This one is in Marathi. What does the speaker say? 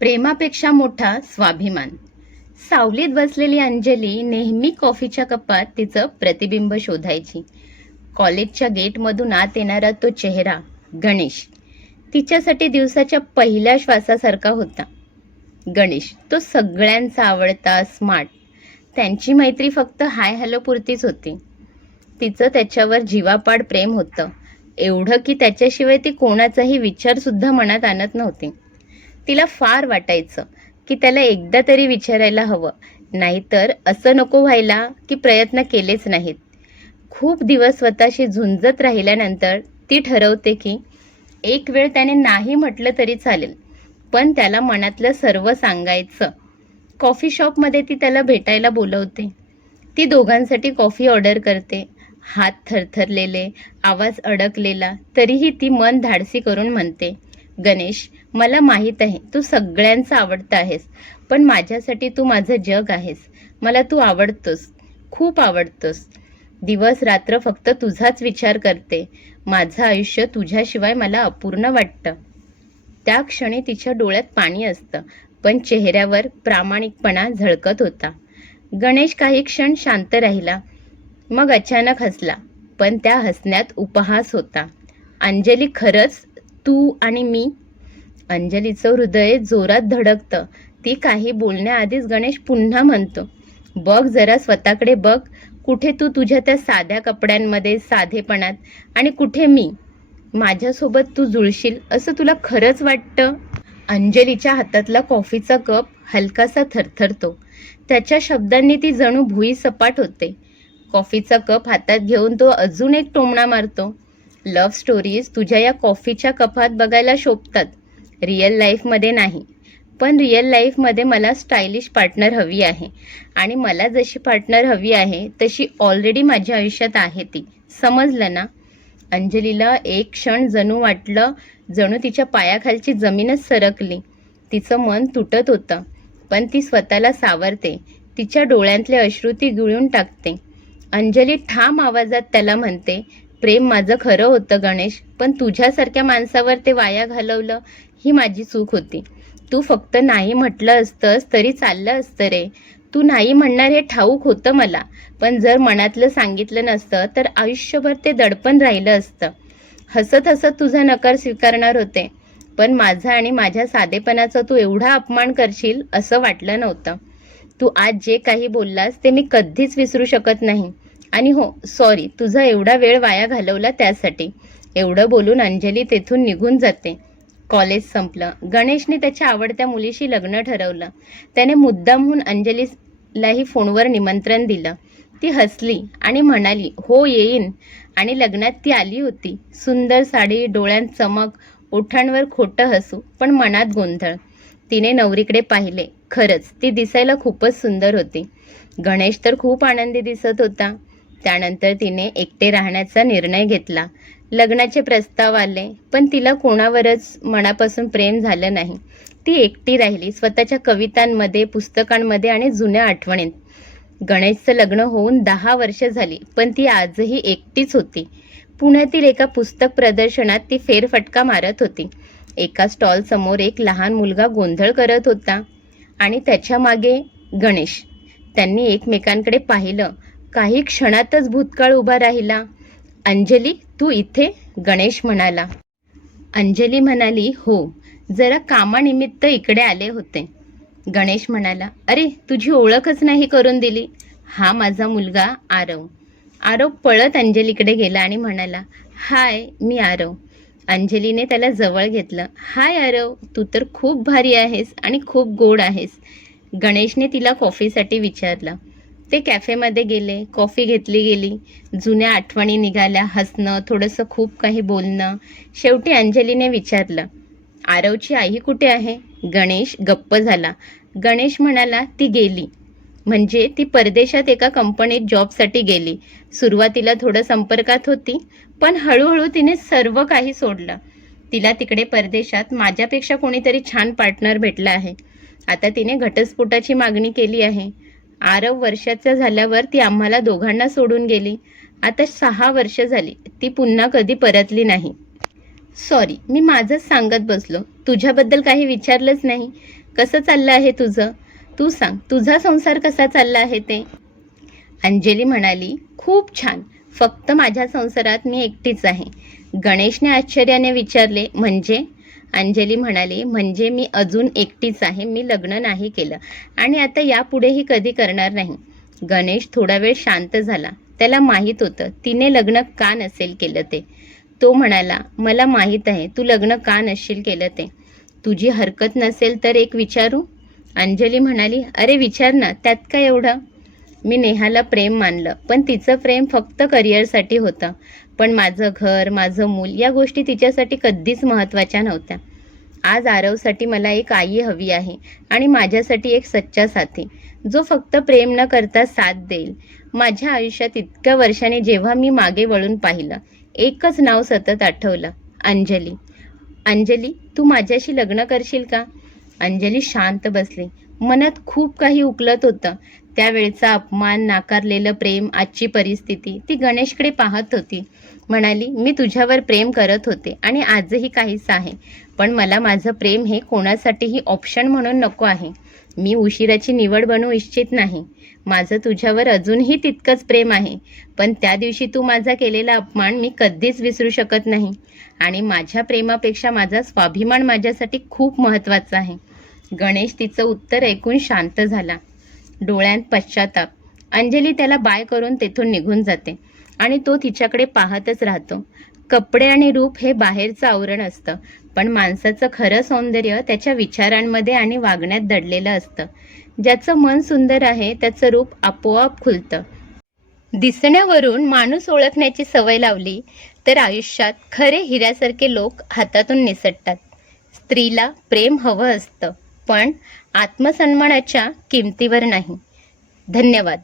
प्रेमापेक्षा मोठा स्वाभिमान. सावलीत बसलेली अंजली नेहमी कॉफीच्या कपात तिचं प्रतिबिंब शोधायची. कॉलेजच्या गेटमधून आत येणारा तो चेहरा, गणेश, तिच्यासाठी दिवसाच्या पहिल्या श्वासासारखा होता. गणेश, तो सगळ्यांचा आवडता, स्मार्ट. त्यांची मैत्री फक्त हाय हॅलो पुरतीच होती. तिचं त्याच्यावर जीवापाड प्रेम होतं, एवढं की त्याच्याशिवाय ती कोणाचाही विचारसुद्धा मनात आणत नव्हती. तिला फार वाटायचं की त्याला एकदा तरी विचारायला हवं, नाहीतर असं नको व्हायला की प्रयत्न केलेच नाहीत. खूप दिवस स्वतःशी झुंजत राहिल्यानंतर ती ठरवते की एक वेळ त्याने नाही म्हटलं तरी चालेल, पण त्याला मनातलं सर्व सांगायचं. कॉफी शॉपमध्ये ती त्याला भेटायला बोलवते. ती दोघांसाठी कॉफी ऑर्डर करते. हात थरथरलेले, आवाज अडकलेला, तरीही ती मन धाडसी करून म्हणते, गणेश, मला माहीत आहे तू सगळ्यांचा आवडता आहेस, पण माझ्यासाठी तू माझं जग आहेस. मला तू आवडतोस, खूप आवडतोस. दिवस रात्र फक्त तुझाच विचार करते. माझं आयुष्य तुझ्याशिवाय मला अपूर्ण वाटतं. त्या क्षणी तिच्या डोळ्यात पाणी असतं, पण चेहऱ्यावर प्रामाणिकपणा झळकत होता. गणेश काही क्षण शांत राहिला, मग अचानक हसला, पण त्या हसण्यात उपहास होता. अंजली, खरंच तू आणि मी? अंजलीचं हृदय जोरात धडकतं. ती काही बोलण्याआधीच गणेश पुन्हा म्हणतो, बघ जरा स्वतःकडे बघ. कुठे तू तुझ्या त्या साध्या कपड्यांमध्ये, साधेपणात, आणि कुठे मी? माझ्यासोबत तू जुळशील असं तुला खरंच वाटतं? अंजलीच्या हातातला कॉफीचा कप हलकासा थरथरतो. त्याच्या शब्दांनी ती जणू भुई सपाट होते. कॉफीचा कप हातात घेऊन तो अजून एक टोमणा मारतो. लव्ह स्टोरीज तुझ्या या कॉफीच्या कपात बघायला शोभतात, रिअल लाईफमध्ये नाही. पण रिअल लाईफमध्ये मला स्टायलिश पार्टनर हवी आहे, आणि मला जशी पार्टनर हवी आहे तशी ऑलरेडी माझ्या आयुष्यात आहे ती. समजलं ना? अंजलीला एक क्षण जणू वाटलं जणू तिच्या पायाखालची जमीनच सरकली. तिचं मन तुटत होतं, पण ती स्वतःला सावरते. तिच्या डोळ्यांतले अश्रू ती गिळून टाकते. अंजली ठाम आवाजात त्याला म्हणते, प्रेम माझं खरं होतं गणेश, पण तुझ्यासारख्या माणसावर ते वाया घालवलं ही माझी चूक होती. तू फक्त नाही म्हटलं असतंस तरी चाललं असतं रे. तू नाही म्हणणार हे ठाऊक होतं मला, पण जर मनातलं सांगितलं नसतं तर आयुष्यभर ते दडपण राहिलं असतं. हसत हसत तुझा नकार स्वीकारणार होते, पण माझा आणि माझ्या साधेपणाचा तू एवढा अपमान करशील असं वाटलं नव्हतं. तू आज जे काही बोललास ते मी कधीच विसरू शकत नाही. आणि हो, सॉरी तुझा एवढा वेळ वाया घालवला त्यासाठी. एवढं बोलून अंजली तेथून निघून जाते. कॉलेज संपलं. गणेशने त्याच्या आवडत्या मुलीशी लग्न ठरवलं. त्याने मुद्दामहून अंजलीलाही फोनवर निमंत्रण दिलं. ती हसली आणि म्हणाली, हो येईन. आणि लग्नात ती आली होती. सुंदर साडी, डोळ्यांत चमक, ओठांवर खोटं हसू, पण मनात गोंधळ. तिने नवरीकडे पाहिले. खरंच ती दिसायला खूपच सुंदर होती. गणेश तर खूप आनंदी दिसत होता. त्यानंतर तिने एकटे राहण्याचा निर्णय घेतला. लग्नाचे प्रस्ताव आले, पण तिला कोणावरच मनापासून प्रेम झालं नाही. ती एकटी राहिली, स्वतःच्या कवितांमध्ये, पुस्तकांमध्ये आणि जुन्या आठवणीत. गणेशचं लग्न होऊन 10 वर्ष झाली, पण ती आजही एकटीच होती. पुण्यातील एका पुस्तक प्रदर्शनात ती फेरफटका मारत होती. एका स्टॉलसमोर एक लहान मुलगा गोंधळ करत होता आणि त्याच्या मागे गणेश. त्यांनी एकमेकांकडे पाहिलं. काही क्षणातच भूतकाळ उभा राहिला. अंजली, तू इथे? गणेश म्हणाला. अंजली म्हणाली, हो, जरा कामानिमित्त इकडे आले होते. गणेश म्हणाला, अरे तुझी ओळखच नाही करून दिली. हा माझा मुलगा आरव. आरव पळत अंजलीकडे गेला आणि म्हणाला, हाय, मी आरव. अंजलीने त्याला जवळ घेतलं. हाय आरव, तू तर खूप भारी आहेस आणि खूप गोड आहेस. गणेशने तिला कॉफीसाठी विचारलं. ते कॅफेमध्ये गेले. कॉफी घेतली गेली. जुन्या आठवणी निघाल्या. हसणं, थोडंसं खूप काही बोलणं. शेवटी अंजलीने विचारलं, आरवची आई कुठे आहे? गणेश गप्प झाला. गणेश म्हणाला, ती गेली. म्हणजे ती परदेशात एका कंपनीत जॉबसाठी गेली. सुरुवातीला थोडं संपर्कात होती, पण हळूहळू तिने सर्व काही सोडलं. तिला तिकडे परदेशात माझ्यापेक्षा कोणीतरी छान पार्टनर भेटला आहे. आता तिने घटस्फोटाची मागणी केली आहे. आरव वर्षाचा झाल्यावर ती आम्हाला दोघांना सोडून गेली. आता 6 वर्ष झाली. ती पुन्हा कधी परतली नाही. सॉरी, मी माझंच सांगत बसलो. तुझ्याबद्दल काही विचारलंच नाही. कसं चाललं आहे तुझं? तू सांग, तुझा संसार कसा चालला आहे ते? अंजली म्हणाली, खूप छान. फक्त माझ्या संसारात मी एकटीच आहे. गणेशने आश्चर्याने विचारले, म्हणजे? अंजली म्हणाली, म्हणजे मी अजून एकटीच आहे. मी लग्न नाही केलं आणि आता यापुढेही कधी करणार नाही. गणेश थोडा वेळ शांत झाला. त्याला माहीत होतं तिने लग्न का नसेल केलं ते. तो म्हणाला, मला माहीत आहे तू लग्न का नसशील केलं ते. तुझी हरकत नसेल तर एक विचारू? अंजली म्हणाली, अरे विचार ना, त्यात काय एवढं? मी नेहाला प्रेम मानलं, पण तिचं प्रेम फक्त करिअरसाठी होतं. पण माझं घर, माझं मूल या गोष्टी तिच्यासाठी कधीच महत्त्वाच्या नव्हत्या. आज आरवसाठी मला एक आई हवी आहे आणि माझ्यासाठी एक सच्चा साथी, जो फक्त प्रेम न करता साथ देईल. माझ्या आयुष्यात इतक्या वर्षांनी जेव्हा मी मागे वळून पाहिलं, एकच नाव सतत आठवलं, अंजली. अंजली, तू माझ्याशी लग्न करशील का? अंजली शांत बसली. मनात खूप काही उकलत होतं. त्यावेळचा अपमान, नाकारलेलं प्रेम, आजची परिस्थिती. ती गणेशकडे पाहत होती. म्हणाली, मी तुझ्यावर प्रेम करत होते आणि आजही काहीच आहे. पण मला माझं प्रेम हे कोणासाठीही ऑप्शन म्हणून नको आहे. मी उशिराची निवड बनवू इच्छित नाही. माझं तुझ्यावर अजूनही तितकंच प्रेम आहे. पण त्या दिवशी तू माझा केलेला अपमान मी कधीच विसरू शकत नाही. आणि माझ्या प्रेमापेक्षा माझा स्वाभिमान माझ्यासाठी खूप महत्त्वाचा आहे. गणेश तिचं उत्तर ऐकून शांत झाला. डोळ्यांत पश्चाताप. अंजली त्याला बाय करून तेथून निघून जाते आणि तो तिच्याकडे पाहतच राहतो. कपडे आणि रूप हे बाहेरचं आवरण असतं, पण माणसाचं खरं सौंदर्य त्याच्या विचारांमध्ये आणि वागण्यात दडलेलं असतं. ज्याचं मन सुंदर आहे त्याचं रूप आपोआप खुलतं. दिसण्यावरून माणूस ओळखण्याची सवय लावली तर आयुष्यात खरे हिऱ्यासारखे लोक हातातून निसटतात. स्त्रीला प्रेम हवं असतं, पण आत्मसन्मानाच्या किमतीवर नाही. धन्यवाद.